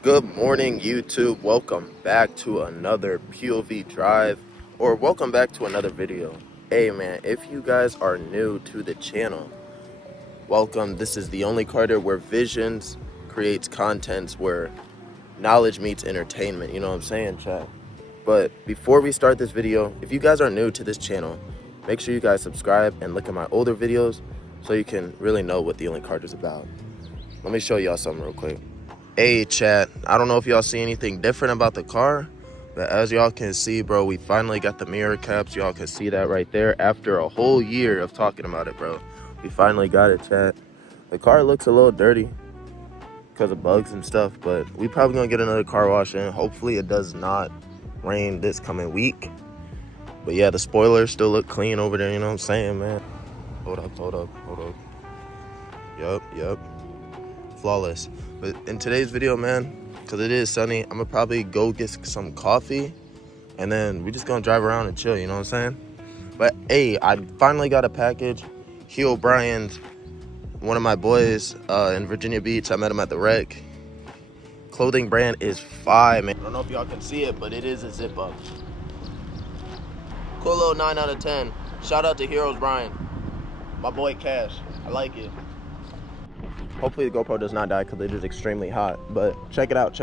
Good morning, YouTube. Welcome back to another POV drive, or welcome back to another video. Hey man, if you guys are new to the channel, welcome. This is the Only Carter, where visions creates contents, where knowledge meets entertainment. You know what I'm saying, chat? But before we start this video, if you guys are new to this channel, make sure you guys subscribe and look at my older videos so you can really know what the Only Carter is about. Let me show y'all something real quick. Hey chat, I don't know if y'all see anything different about the car, but as y'all can see, bro, we finally got the mirror caps. Y'all can see that right there after a whole year of talking about it, bro. We finally got it, chat. The car looks a little dirty because of bugs and stuff, but we probably gonna get another car wash in. Hopefully it does not rain this coming week. But yeah, the spoilers still look clean over there, you know what I'm saying, man? Hold up. Yup. Flawless. But in today's video, man, because it is sunny, I'm gonna probably go get some coffee and then we just gonna drive around and chill, you know what I'm saying? But hey, I finally got a package. Hugh O'Brien's, one of my boys in Virginia Beach. I met him at the rec. Clothing brand is fire, man. I don't know if y'all can see it, but it is a zip up. Cool little 9 out of 10. Shout out to Heroes Brian, my boy Cash. I like it. Hopefully the GoPro does not die because it is extremely hot. But check it out.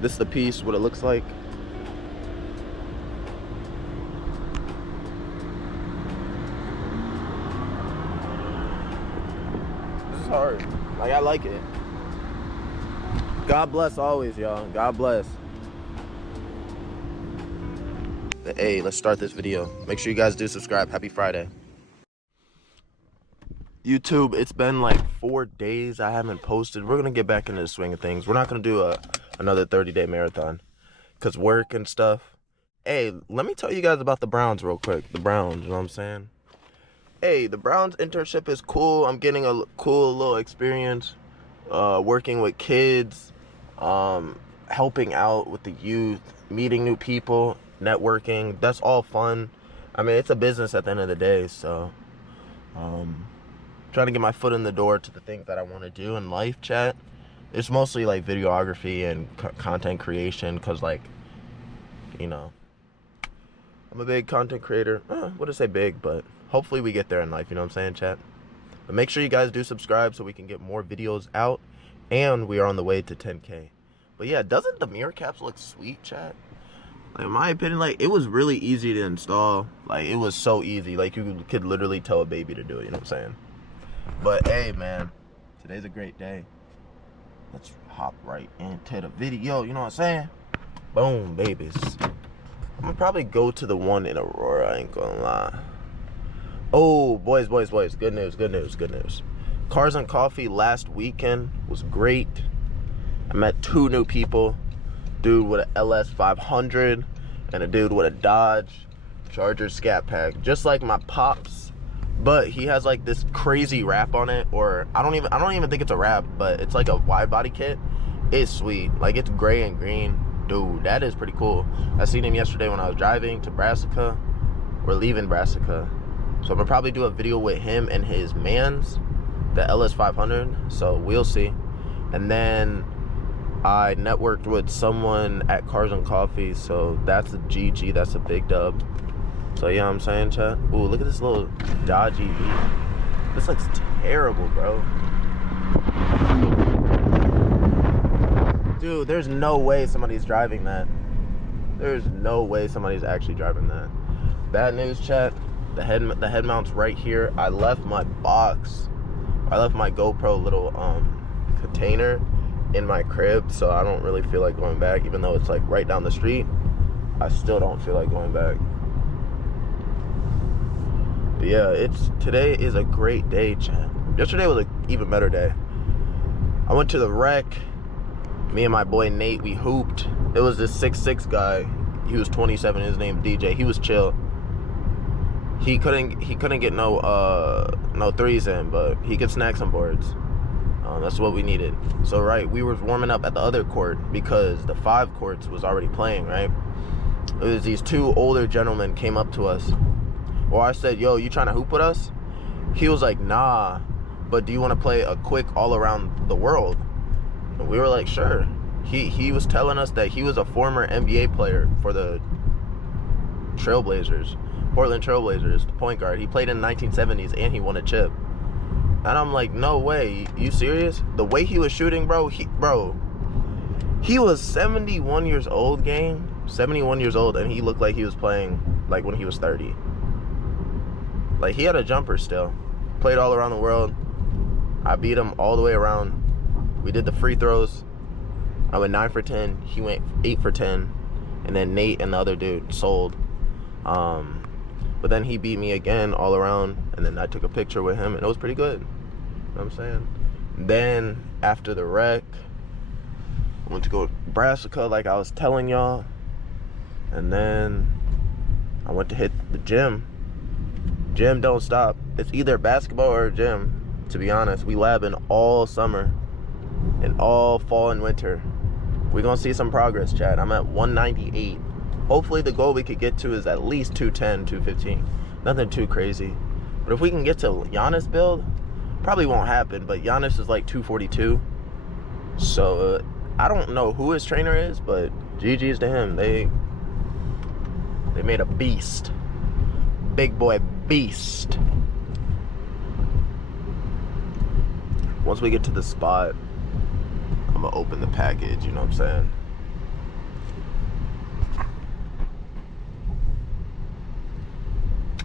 This is the piece, what it looks like. This is hard. Like, I like it. God bless always, y'all. God bless. But hey, let's start this video. Make sure you guys do subscribe. Happy Friday. YouTube, it's been like 4 days I haven't posted. We're gonna get back into the swing of things. We're not gonna do another 30-day marathon because work and stuff. Hey, let me tell you guys about the Browns real quick. The Browns, you know what I'm saying? Hey, the Browns internship is cool. I'm getting a cool little experience working with kids, helping out with the youth, meeting new people, networking. That's all fun. I mean, it's a business at the end of the day, so trying to get my foot in the door to the things that I want to do in life, chat. It's mostly like videography and content creation because, like, you know, I'm a big content creator. Wouldn't say big, but hopefully we get there in life, you know what I'm saying, chat? But make sure you guys do subscribe so we can get more videos out, and we are on the way to 10K. But yeah, doesn't the mirror caps look sweet, chat? Like, in my opinion, like, it was really easy to install. Like, it was so easy. Like, you could literally tell a baby to do it, you know what I'm saying? But hey, man, today's a great day. Let's hop right into the video, you know what I'm saying? Boom, babies. I'm gonna probably go to the one in Aurora, I ain't gonna lie. Oh, boys. Good news. Cars and Coffee last weekend was great. I met 2 new people. Dude with an LS 500 and a dude with a Dodge Charger Scat Pack. Just like my pops. But he has like this crazy wrap on it, or I don't even think it's a wrap, but it's like a wide body kit. It's sweet. Like, it's gray and green. Dude, that is pretty cool. I seen him yesterday when I was driving to Brassica. We're leaving Brassica. So I'm gonna probably do a video with him and his mans, the LS 500. So we'll see. And then I networked with someone at Cars and Coffee, so that's a GG, that's a big dub. So yeah, I'm saying, chat. Ooh, look at this little Dodge EV. This looks terrible, bro. Dude, there's no way somebody's driving that. There's no way somebody's actually driving that. Bad news, chat. The head mount's right here. I left my box. I left my GoPro little container in my crib, so I don't really feel like going back. Even though it's like right down the street, I still don't feel like going back. But yeah, today is a great day, chat. Yesterday was an even better day. I went to the rec. Me and my boy Nate, we hooped. It was this 6'6" guy. He was 27. His name DJ. He was chill. He couldn't get no threes in, but he could snag some boards. That's what we needed. So right, we were warming up at the other court because the 5 courts was already playing, right? It was these 2 older gentlemen came up to us. Well, I said, yo, you trying to hoop with us? He was like, nah, but do you want to play a quick all around the world? And we were like, sure. He was telling us that he was a former NBA player for the Portland Trailblazers, the point guard. He played in the 1970s and he won a chip. And I'm like, no way, you serious? The way he was shooting, bro, he was 71 years old, gang. 71 years old, and he looked like he was playing like when he was 30. Like, he had a jumper still. Played all around the world. I beat him all the way around. We did the free throws. I went 9 for 10. He went 8 for 10. And then Nate and the other dude sold. But then he beat me again all around. And then I took a picture with him, and it was pretty good. You know what I'm saying? Then, after the rec, I went to go to Brassica like I was telling y'all. And then I went to hit the gym. Gym don't stop. It's either basketball or gym, to be honest. We labbing all summer and all fall and winter. We're gonna see some progress, Chad. I'm at 198. Hopefully the goal we could get to is at least 210, 215. Nothing too crazy. But if we can get to Giannis build, probably won't happen, but Giannis is like 242. So I don't know who his trainer is, but GG's to him. They made a beast. Big boy beast. Once we get to the spot, I'm gonna open the package, you know what I'm saying?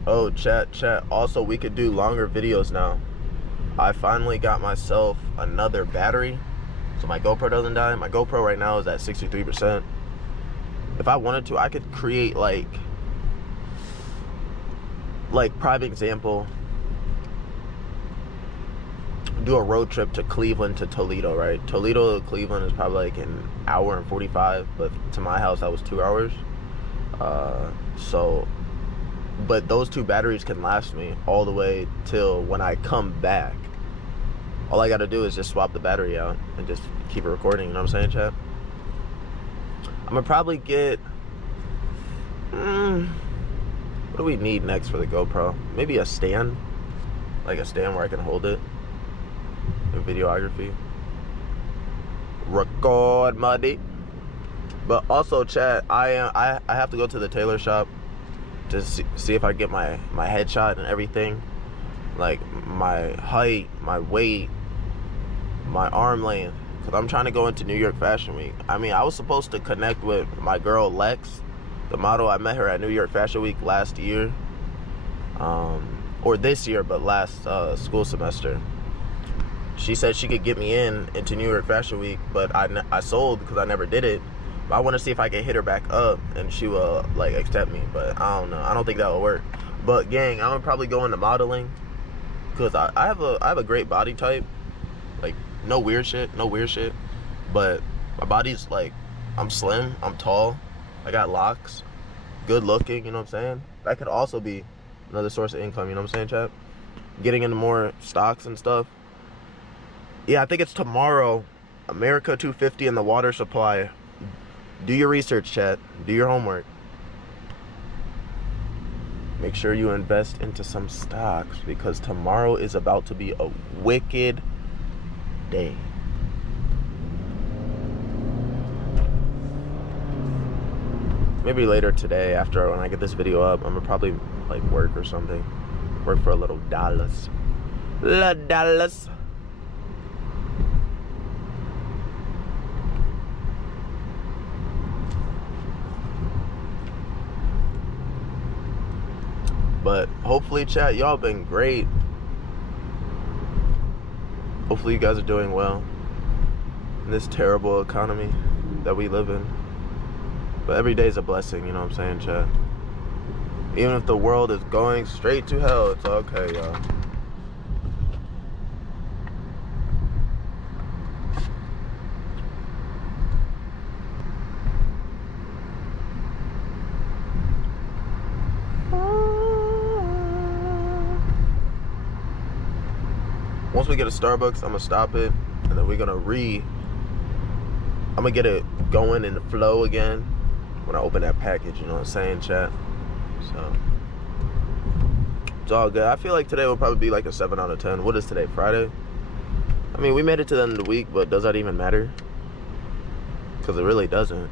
Oh, chat. Also, we could do longer videos now. I finally got myself another battery, so my GoPro doesn't die. My GoPro right now is at 63%. If I wanted to, I could create like prime example, do a road trip to Cleveland to Toledo, right? Toledo to Cleveland is probably like an hour and 45, but to my house that was 2 hours. But those 2 batteries can last me all the way till when I come back. All I gotta do is just swap the battery out and just keep it recording, you know what I'm saying, chat? I'm gonna probably get what do we need next for the GoPro? Maybe a stand, like a stand where I can hold it in videography. Record money. But also, chat, I have to go to the tailor shop to see if I get my headshot and everything, like my height, my weight, my arm length, because I'm trying to go into New York Fashion Week. I mean, I was supposed to connect with my girl Lex, the model. I met her at New York Fashion Week last year, or this year, but last school semester. She said she could get me into New York Fashion Week, but I sold because I never did it. But I want to see if I can hit her back up and she will like accept me, but I don't know. I don't think that will work. But gang, I'm gonna probably go into modeling because I have a great body type, like no weird shit, but my body's like, I'm slim, I'm tall, I got locks, good looking, you know what I'm saying? That could also be another source of income, you know what I'm saying, chat? Getting into more stocks and stuff. Yeah, I think it's tomorrow. America 250 and the water supply. Do your research, chat. Do your homework. Make sure you invest into some stocks because tomorrow is about to be a wicked day. Maybe later today, after when I get this video up, I'm gonna probably like work or something. Work for a little dollars. Little dollars. But hopefully, chat, y'all been great. Hopefully you guys are doing well in this terrible economy that we live in. But every day is a blessing, you know what I'm saying, chat? Even if the world is going straight to hell, it's okay, y'all. Once we get a Starbucks, I'm gonna stop it, and then we're gonna I'm gonna get it going in the flow again when I open that package, you know what I'm saying, chat? So it's all good. I feel like today will probably be like a 7 out of 10. What is today, Friday? I mean, we made it to the end of the week, but does that even matter? because it really doesn't.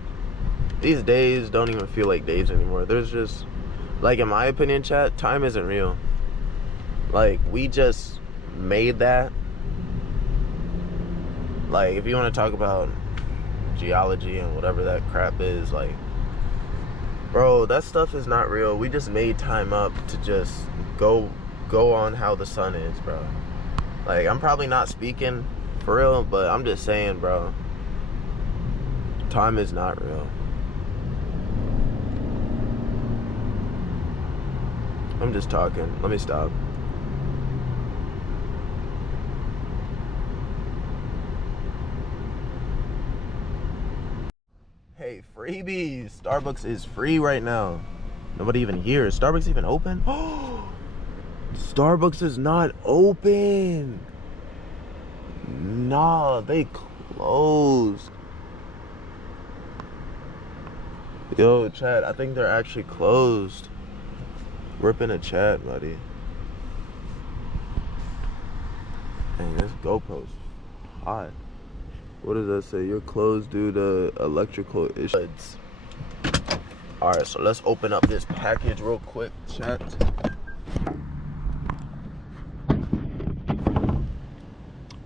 These days don't even feel like days anymore. There's just, like, in my opinion, chat, time isn't real. Like, we just made that. Like, if you want to talk about geology and whatever that crap is, like, bro, that stuff is not real. We just made time up to just go on how the sun is, bro. Like, I'm probably not speaking for real, but I'm just saying, bro, time is not real. I'm just talking. Let me stop. Hey, freebies. Starbucks is free right now. Nobody even here. Is Starbucks even open? Starbucks is not open. Nah, they closed. Yo, chat, I think they're actually closed. Rip in a chat, buddy. Dang, this GoPro's hot. What does that say? You're closed due to electrical issues. Alright, so let's open up this package real quick, chat.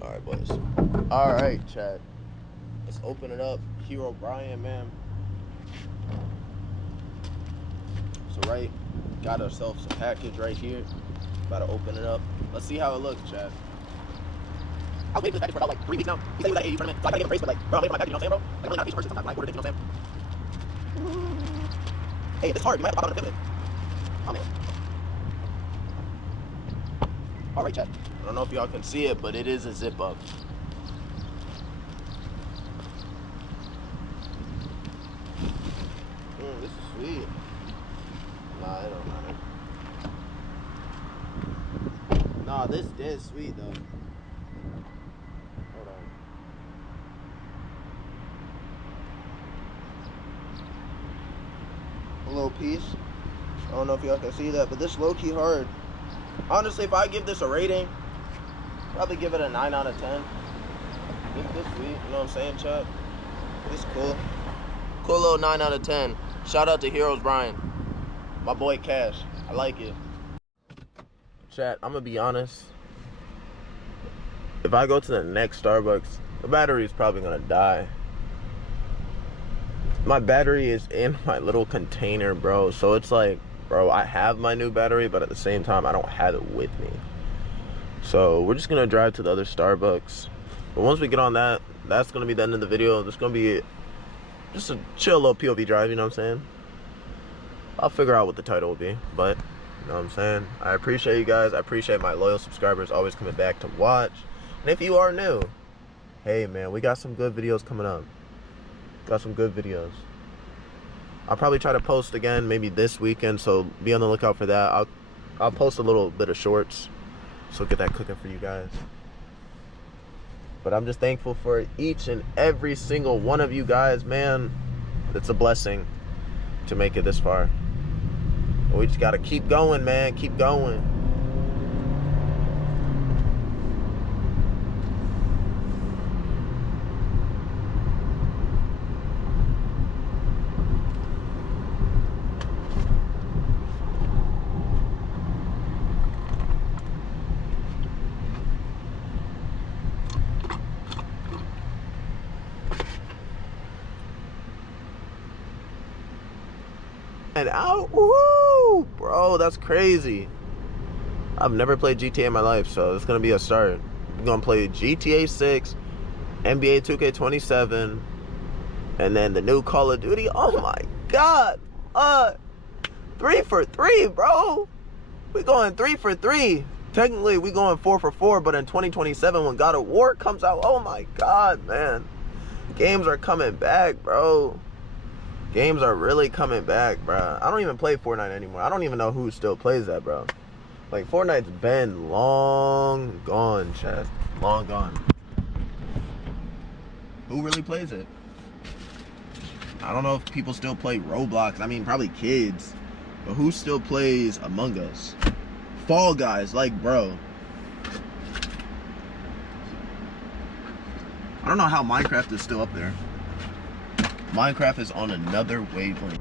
Alright, boys. Alright, chat. Let's open it up. Hero Brian, man. So, right, got ourselves a package right here. About to open it up. Let's see how it looks, chat. I was waiting for this package for about like 3 weeks now. He said he was at AU tournament, so I gotta give him a brace, but like, bro, I'm waiting for my package, you know what I'm saying, bro? Like, really not a patient person, sometimes I order things, you know what I'm saying? Hey, this is hard, you might have to pop on a pivot. Oh, man. Alright, chat. I don't know if y'all can see it, but it is a zip up. This is sweet. Nah, it don't matter. Nah, this is sweet, though. A little piece. I don't know if y'all can see that, but this low-key hard. Honestly, if I give this a rating, probably give it a 9 out of 10. This sweet, you know what I'm saying, chat? This cool. Cool little 9 out of 10. Shout out to Heroes Brian. My boy Cash. I like it. Chat, I'm gonna be honest. If I go to the next Starbucks, the battery is probably gonna die. My battery is in my little container, bro. So it's like, bro, I have my new battery, but at the same time, I don't have it with me. So we're just gonna drive to the other Starbucks. But once we get on that, that's gonna be the end of the video. It's gonna be just a chill little POV drive, you know what I'm saying? I'll figure out what the title will be, but you know what I'm saying? I appreciate you guys. I appreciate my loyal subscribers always coming back to watch. And if you are new, hey man, we got some good videos coming up. Got some good videos. I'll probably try to post again maybe this weekend, so be on the lookout for that. I'll post a little bit of shorts, so get that cooking for you guys. But I'm just thankful for each and every single one of you guys, man. It's a blessing to make it this far. We just gotta keep going, man. Keep going. And out, woo, bro, that's crazy. I've never played GTA in my life, so it's gonna be a start. We're gonna play GTA 6, NBA 2K27, and then the new Call of Duty. Oh my God, 3 for 3, bro. We going 3 for 3. Technically, we going 4 for 4, but in 2027, when God of War comes out, oh my God, man, games are coming back, bro. Games are really coming back, bro. I don't even play Fortnite anymore. I don't even know who still plays that, bro. Like, Fortnite's been long gone, chat. Long gone. Who really plays it? I don't know if people still play Roblox. I mean, probably kids. But who still plays Among Us? Fall Guys, like, bro. I don't know how Minecraft is still up there. Minecraft is on another wavelength.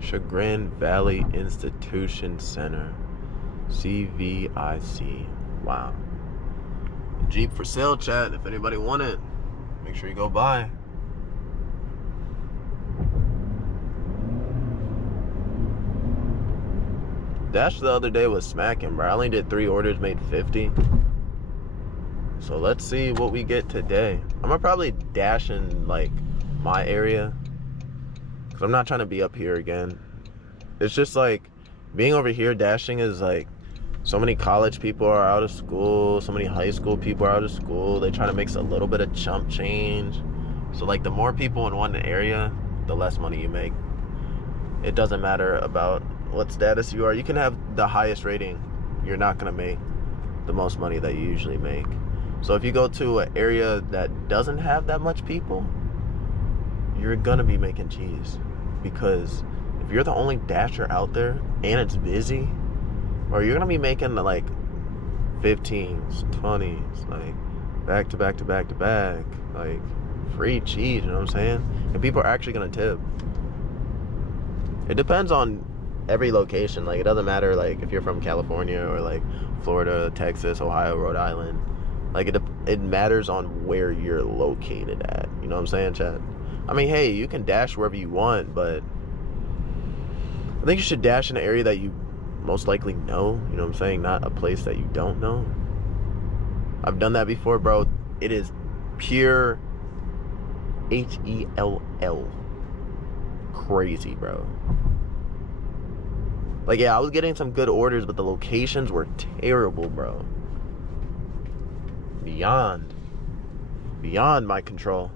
Chagrin Valley Institution Center, CVIC. Wow. Jeep for sale, chat. If anybody want it, make sure you go buy. Dash the other day was smacking, bro. I only did 3 orders, made 50. So let's see what we get today. I'm gonna probably dash in like my area, cause I'm not trying to be up here again. It's just like being over here dashing is like so many college people are out of school, so many high school people are out of school. They try to make a little bit of chump change. So like the more people in one area, the less money you make. It doesn't matter about what status you are. You can have the highest rating, you're not gonna make the most money that you usually make. So if you go to an area that doesn't have that much people, you're gonna be making cheese. Because if you're the only dasher out there and it's busy, or you're gonna be making like 15s, 20s, like back to back to back to back, like free cheese, you know what I'm saying? And people are actually gonna tip. It depends on every location. Like it doesn't matter like if you're from California or like Florida, Texas, Ohio, Rhode Island. Like it matters on where you're located at. You know what I'm saying, chat? I mean, hey, you can dash wherever you want, but I think you should dash in an area that you most likely know. You know what I'm saying? Not a place that you don't know. I've done that before, bro. It is pure HELL. Crazy, bro. Like, yeah, I was getting some good orders, but the locations were terrible, bro. Beyond my control.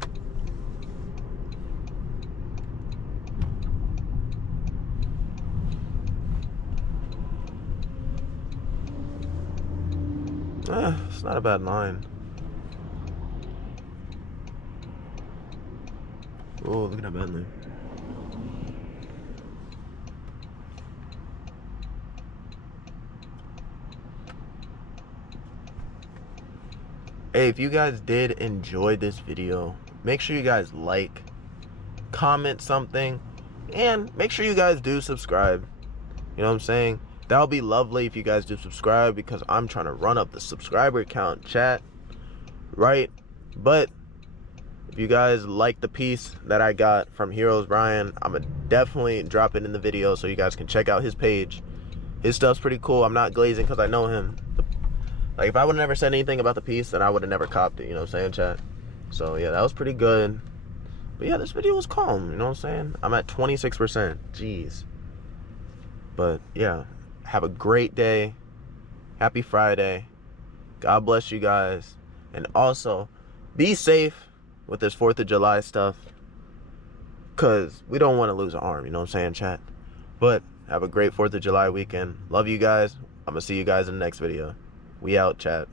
It's not a bad line. Oh, look at that Bentley. Hey, if you guys did enjoy this video, make sure you guys like, comment something, and make sure you guys do subscribe. You know what I'm saying? That'll be lovely if you guys do subscribe, because I'm trying to run up the subscriber count, chat. Right? But if you guys like the piece that I got from Heroes Brian, I'm gonna definitely drop it in the video so you guys can check out his page. His stuff's pretty cool. I'm not glazing because I know him. Like, if I would have never said anything about the piece, then I would have never copped it, you know what I'm saying, chat? So, yeah, that was pretty good. But, yeah, this video was calm, you know what I'm saying? I'm at 26%. Jeez. But, yeah, have a great day. Happy Friday. God bless you guys. And also, be safe with this 4th of July stuff, because we don't want to lose an arm, you know what I'm saying, chat? But, have a great 4th of July weekend. Love you guys. I'm going to see you guys in the next video. We out, chat.